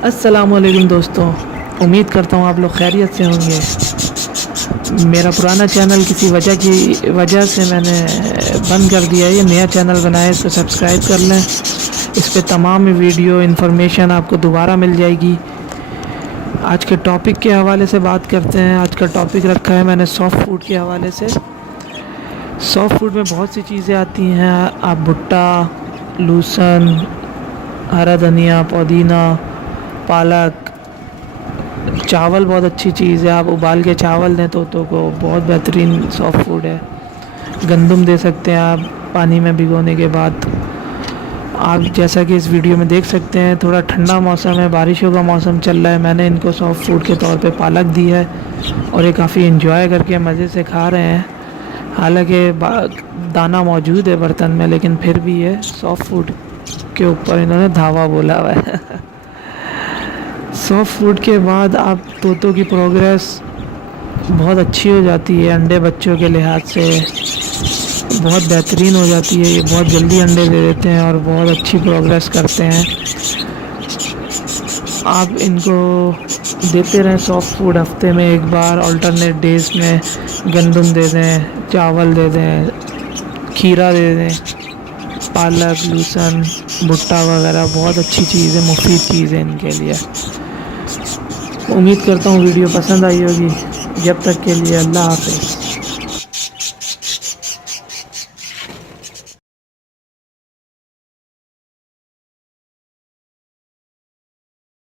अस्सलामुअलैकुम दोस्तों, उम्मीद करता हूँ आप लोग खैरियत से होंगे। मेरा पुराना चैनल किसी वजह से मैंने बंद कर दिया है। ये नया चैनल बनाया है, इसको सब्सक्राइब कर लें। इस पे तमाम वीडियो इन्फॉर्मेशन आपको दोबारा मिल जाएगी। आज के टॉपिक के हवाले से बात करते हैं। आज का टॉपिक रखा है मैंने सॉफ्ट फूड के हवाले से। सॉफ्ट फूड में बहुत सी चीज़ें आती हैं। आप भुट्टा, लहसुन, हरा धनिया, पुदीना, पालक, चावल बहुत अच्छी चीज़ है। आप उबाल के चावल दें तोतों को, बहुत बेहतरीन सॉफ्ट फूड है। गंदम दे सकते हैं आप पानी में भिगोने के बाद। आप जैसा कि इस वीडियो में देख सकते हैं, थोड़ा ठंडा मौसम है, बारिशों का मौसम चल रहा है। मैंने इनको सॉफ्ट फूड के तौर पे पालक दी है और ये काफ़ी एंजॉय करके मज़े से खा रहे हैं। हालांकि दाना मौजूद है बर्तन में, लेकिन फिर भी ये सॉफ्ट फूड के ऊपर इन्होंने धावा बोला हुआ है। सॉफ्ट फूड के बाद आप तोतों की प्रोग्रेस बहुत अच्छी हो जाती है। अंडे बच्चों के लिहाज से बहुत बेहतरीन हो जाती है। ये बहुत जल्दी अंडे दे देते हैं और बहुत अच्छी प्रोग्रेस करते हैं। आप इनको देते रहें सॉफ्ट फूड, हफ्ते में एक बार, अल्टरनेट डेज़ में गंदम दे दें, चावल दे दें, खीरा दे दें, पालक, लहसुन, भुट्टा वगैरह बहुत अच्छी चीज़ है, मुफीद चीज़ है इनके लिए। उम्मीद करता हूँ वीडियो पसंद आई होगी। जब तक के लिए अल्लाह हाफ़िज़।